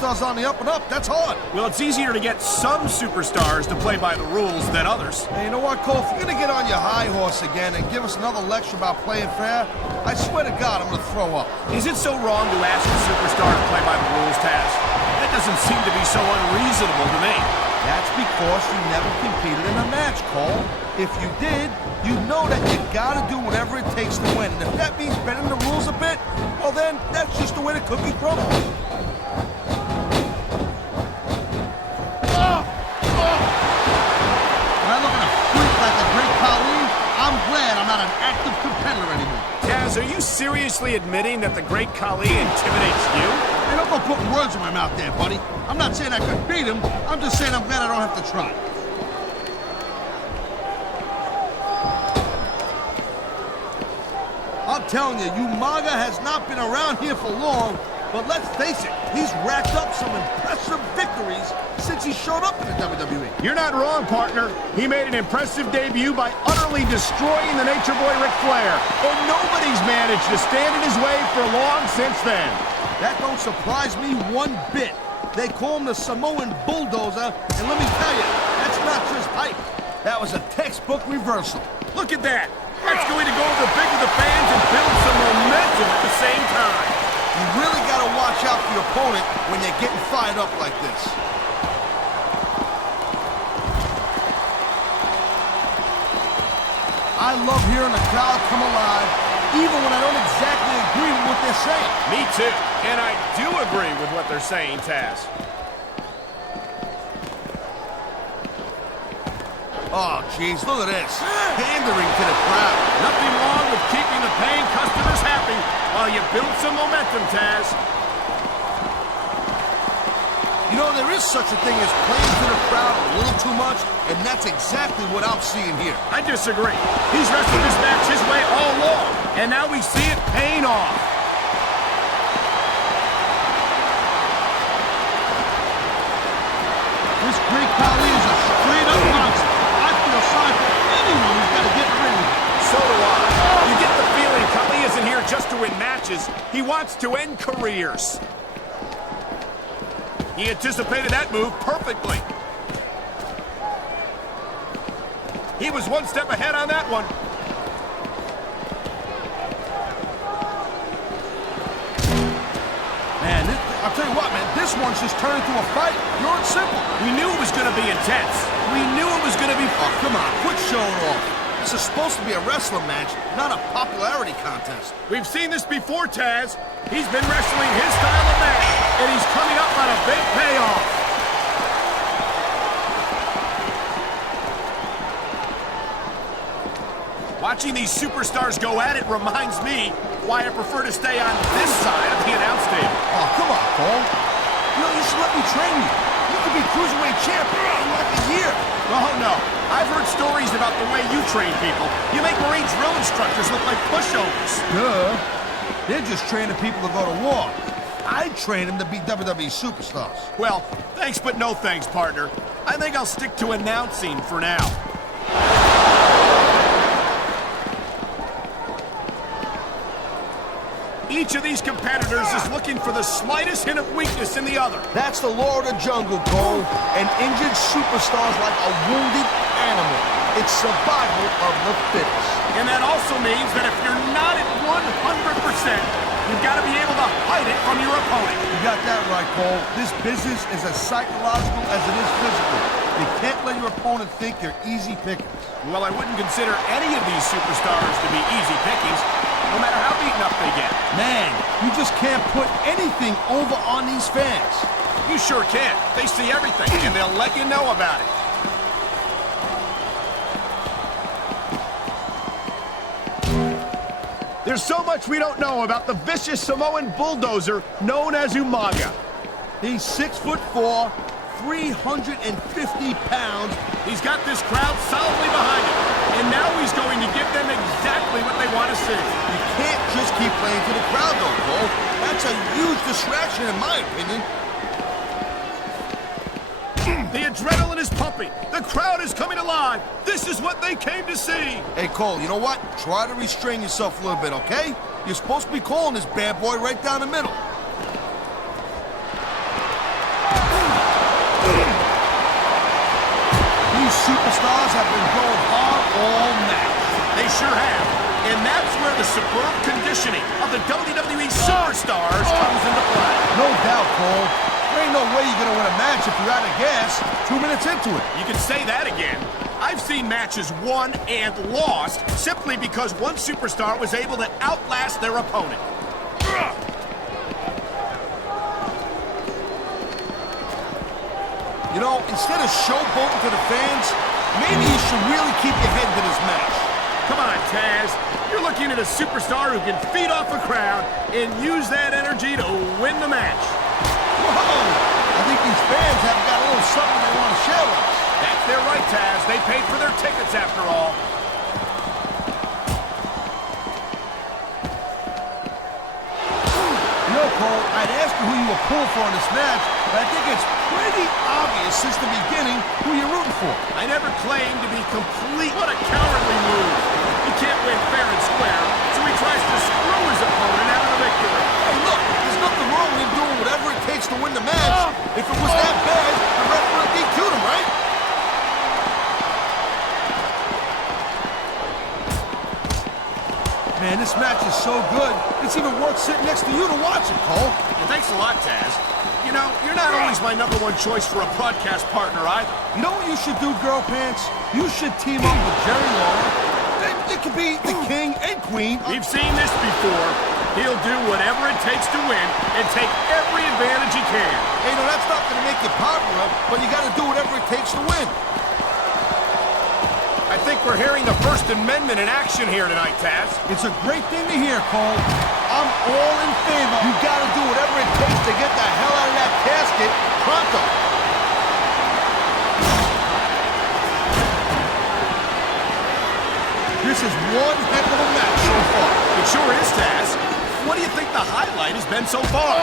superstars on the up and up. That's hard. Well, it's easier to get some superstars to play by the rules than others. Hey, you know what, Cole? If you're going to get on your high horse again and give us another lecture about playing fair, I swear to God, I'm going to throw up. Is it so wrong to ask a superstar to play by the rules, Taz? That doesn't seem to be so unreasonable to me. That's because you never competed in a match, Cole. If you did, you know that you gotta do whatever it takes to win. And if that means bending the rules a bit, well then, that's just the way the cookie crumbles. When I look at a freak like the great Khali, I'm glad I'm not an active competitor anymore. Taz, are you seriously admitting that the great Khali intimidates you? Hey, don't go putting words in my mouth there, buddy. I'm not saying I could beat him. I'm just saying I'm glad I don't have to try. I'm telling you, Umaga has not been around here for long, but let's face it, he's racked up some impressive victories since he showed up in the WWE. You're not wrong, partner. He made an impressive debut by utterly destroying the Nature Boy Ric Flair, and nobody's managed to stand in his way for long since then. That don't surprise me one bit. They call him the Samoan Bulldozer, and let me tell you, that's not just hype. That was a textbook reversal. Look at that. That's going to go over big with the fans and build some momentum at the same time. You really got to watch out for your opponent when they're getting fired up like this. I love hearing the crowd come alive, even when I don't exactly agree with what they're saying. Me too. And I do agree with what they're saying, Taz. Oh, jeez, look at this. Pandering to the crowd. Nothing wrong with keeping the paying customers happy while you build some momentum, Taz. You know, there is such a thing as playing to the crowd a little too much, and that's exactly what I'm seeing here. I disagree. He's wrestled this match his way all along, and now we see it paying off. This great Khali is a straight-up monster. I feel sorry for anyone who's got to get rid of him. So do I. You get the feeling Khali isn't here just to win matches. He wants to end careers. He anticipated that move perfectly. He was one step ahead on that one. Man, I'll tell you what, man, this one's just turned into a fight. Pure and simple. We knew it was going to be intense. We knew it was going to be fun. Oh, come on, quit showing off. This is supposed to be a wrestling match, not a popularity contest. We've seen this before, Taz. He's been wrestling his style of match, and he's coming up on a big payoff. Watching these superstars go at it reminds me why I prefer to stay on this side of the announce table. Oh, come on, Cole. You know, you should let me train you. You could be cruiserweight champion in like a year. Oh, no. I've heard stories about the way you train people. You make Marine drill instructors look like pushovers. Duh. They're just training people to go to war. I train them to be WWE superstars. Well, thanks but no thanks, partner. I think I'll stick to announcing for now. Each of these competitors is looking for the slightest hint of weakness in the other. That's the law of the jungle, Cole. An injured superstar is like a wounded animal. It's survival of the fittest. And that also means that if you're not at 100%, you've got to be able to hide it from your opponent. You got that right, Cole. This business is as psychological as it is physical. You can't let your opponent think you're easy pickings. Well, I wouldn't consider any of these superstars to be easy pickings, no matter how beaten up they get. Man, you just can't put anything over on these fans. You sure can. They see everything, and they'll let you know about it. There's so much we don't know about the vicious Samoan bulldozer known as Umaga. He's 6'4", 350 pounds. He's got this crowd solidly behind him, and now he's going to give them exactly what they want to see. You can't just keep playing to the crowd, though, Cole. That's a huge distraction, in my opinion. The adrenaline is pumping. The crowd is coming alive. This is what they came to see. Hey, Cole, you know what? Try to restrain yourself a little bit, okay? You're supposed to be calling this bad boy right down the middle. superstars have been going hard all match. They sure have. And that's where the superb conditioning of the WWE superstars comes into play. No doubt, Cole. There ain't no way you're going to win a match if you're out of gas 2 minutes into it. You can say that again. I've seen matches won and lost simply because one superstar was able to outlast their opponent. You know, instead of showboating to the fans, maybe you should really keep your head to this match. Come on, Taz. You're looking at a superstar who can feed off a crowd and use that energy to win the match. Whoa! I think these fans have got a little something they want to share with us. That's their right, Taz. They paid for their tickets after all. You know, Cole, I'd ask you who you were pulling for in this match, but I think it's pretty obvious since the beginning who you're rooting for. I never claimed to be complete. What a cowardly move. He can't win fair and square, so he tries to screw his opponent out of the victory. Hey, look, there's nothing wrong with him doing whatever it takes to win the match. If it was that bad, the ref would have DQ'd him, right? Man, this match is so good, it's even worth sitting next to you to watch it, Cole. Yeah, thanks a lot, Taz. You know, you're not always my #1 choice for a broadcast partner either. You know what you should do, Girl Pants? You should team up with Jerry Lawler. It could be the king and queen. We've seen this before. He'll do whatever it takes to win and take every advantage he can. Hey, no, that's not going to make you popular, but you got to do whatever it takes to win. I think we're hearing the First Amendment in action here tonight, Taz. It's a great thing to hear, Cole. I'm all in favor. You got to do whatever it takes to get the hell out of that casket pronto. This is one heck of a match so far. It sure is, Taz. What do you think the highlight has been so far?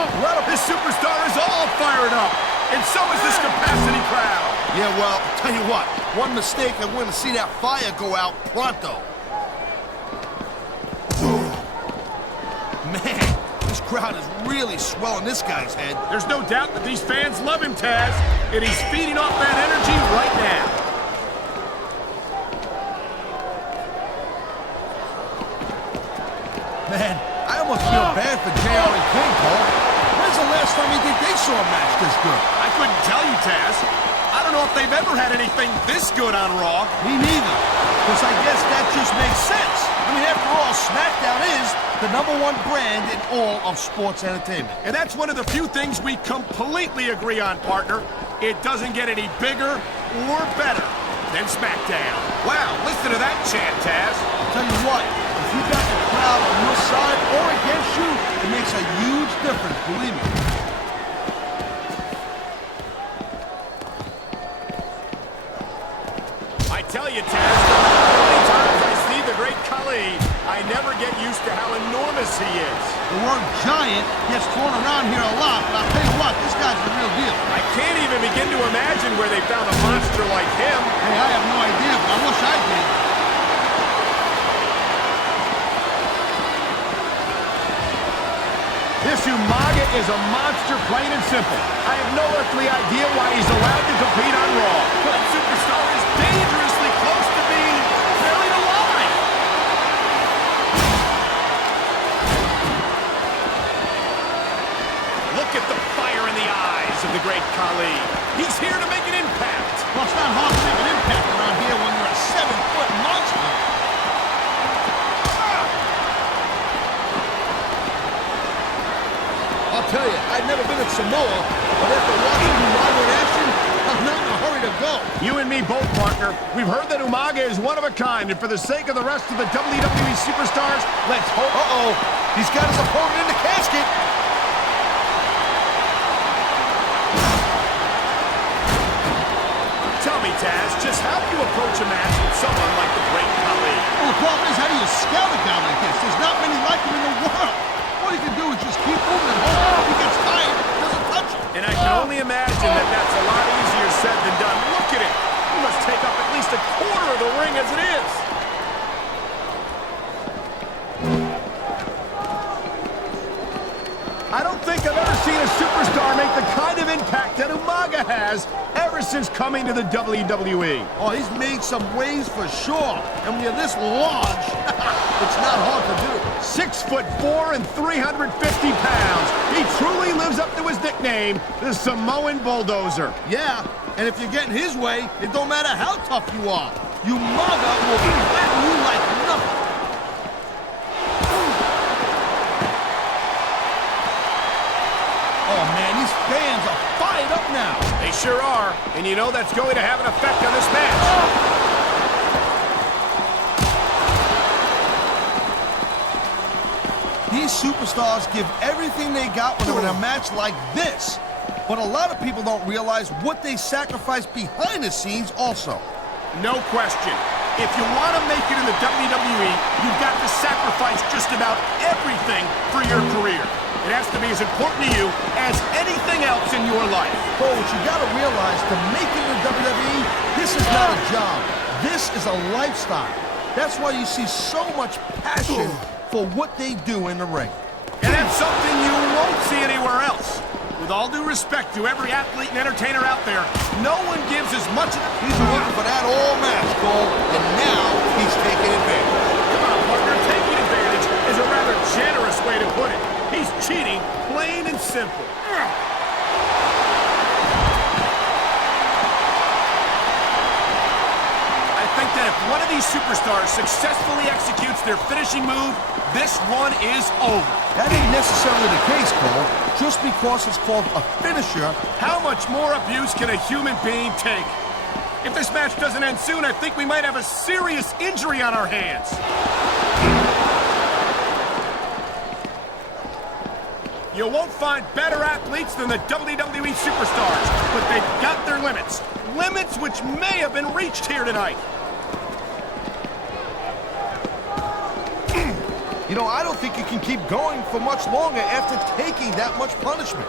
This superstar is all fired up, and so is this capacity crowd. Yeah, well, tell you what, one mistake and we're going to see that fire go out pronto. Man, this crowd is really swelling this guy's head. There's no doubt that these fans love him, Taz, and he's feeding off that energy right now. Man, I almost feel bad for JR and King, Cole. When's the last time you think they saw a match this good? I couldn't tell you, Taz. I don't know if they've ever had anything this good on Raw. Me neither. Because I guess that just makes sense. I mean, after all, Smackdown is the #1 brand in all of sports entertainment. And that's one of the few things we completely agree on, partner. It doesn't get any bigger or better than Smackdown. Wow, listen to that chant, Taz. I'll tell you what, if you got the crowd on your side or against you, it makes a huge difference, believe me. I tell you, Taz, how many times I see the great Khali, I never get used to how enormous he is. The word giant gets thrown around here a lot, but I'll tell you what, this guy's the real deal. I can't even begin to imagine where they found a monster like him. Hey, I have no idea, but I wish I did. This Umaga is a monster, plain and simple. I have no earthly idea why he's allowed to compete on Raw. That superstar is dangerously close to being buried alive. Look at the fire in the eyes of the great Khali. He's here to make an impact. Well, it's not hard to make an impact around here when you're a 7-foot monster. I'll tell you, I've never been at Samoa, but after watching Umaga in action, I'm not in a hurry to go. You and me both, partner. We've heard that Umaga is one of a kind, and for the sake of the rest of the WWE superstars, let's hope... Uh-oh, he's got his opponent in the casket. Tell me, Taz, just how do you approach a match with someone like the great Khali? Well, the problem is, how do you scout a guy like this? There's not many like him in the world. All you can do is just keep moving and hope if he gets tired, he doesn't touch him. And I can only imagine that that's a lot easier said than done. Look at it. He must take up at least a quarter of the ring as it is. I don't think I've ever seen a superstar make the kind of impact that Umaga has ever since coming to the WWE. Oh, he's made some waves for sure. And when you're this large, it's not hard to do. 6'4" and 350 pounds. He truly lives up to his nickname, the Samoan Bulldozer. Yeah, and if you get in his way, it don't matter how tough you are. Umaga will flatten you like nothing. Oh, man, these fans are fired up now. They sure are, and you know that's going to have an effect on this match. These superstars give everything they got when they're in a match like this. But a lot of people don't realize what they sacrifice behind the scenes also. No question. If you want to make it in the WWE, you've got to sacrifice just about everything for your career. It has to be as important to you as anything else in your life. But what you got to realize, to make it in the WWE, this is not a job. This is a lifestyle. That's why you see so much passion for what they do in the ring. And that's something you won't see anywhere else. With all due respect to every athlete and entertainer out there, no one gives as much of He's working for that all match, Cole, and now he's taking advantage. Come on, partner, taking advantage is a rather generous way to put it. He's cheating, plain and simple. I think that if one of these superstars successfully executes their finishing move, this one is over. That ain't necessarily the case, Cole. Just because it's called a finisher. How much more abuse can a human being take? If this match doesn't end soon, I think we might have a serious injury on our hands. You won't find better athletes than the WWE superstars, but they've got their limits. Limits which may have been reached here tonight. You know, I don't think you can keep going for much longer after taking that much punishment.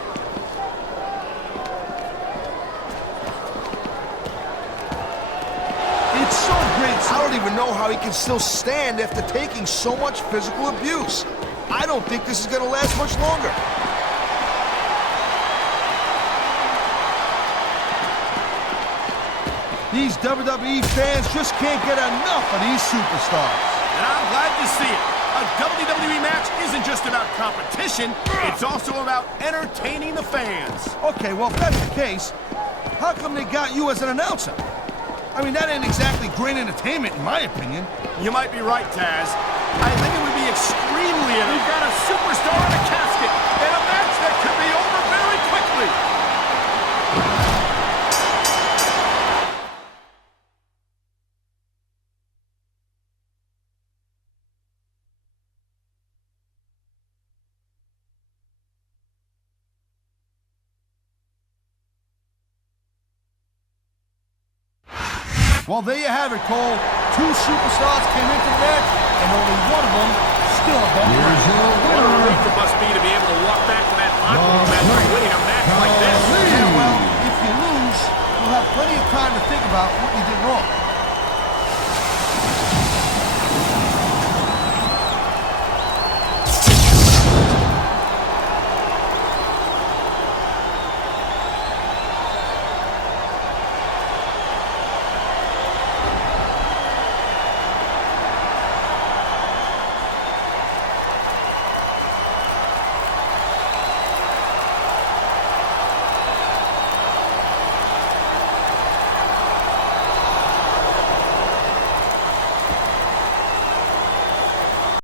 It's so great, I don't even know how he can still stand after taking so much physical abuse. I don't think this is going to last much longer. These WWE fans just can't get enough of these superstars. And I'm glad to see it. A WWE match isn't just about competition, it's also about entertaining the fans. Okay, well, if that's the case, how come they got you as an announcer? I mean, that ain't exactly great entertainment, in my opinion. You might be right, Taz. I think it would be extremely... We've got a superstar in a casket, and a match that could be over very quickly. Well, there you have it, Cole. Two superstars came into the match, and only one of them still above the ring. What a relief it must be to be able to walk back to that locker room after winning a match like this. Yeah, well, if you lose, you'll have plenty of time to think about what you did wrong.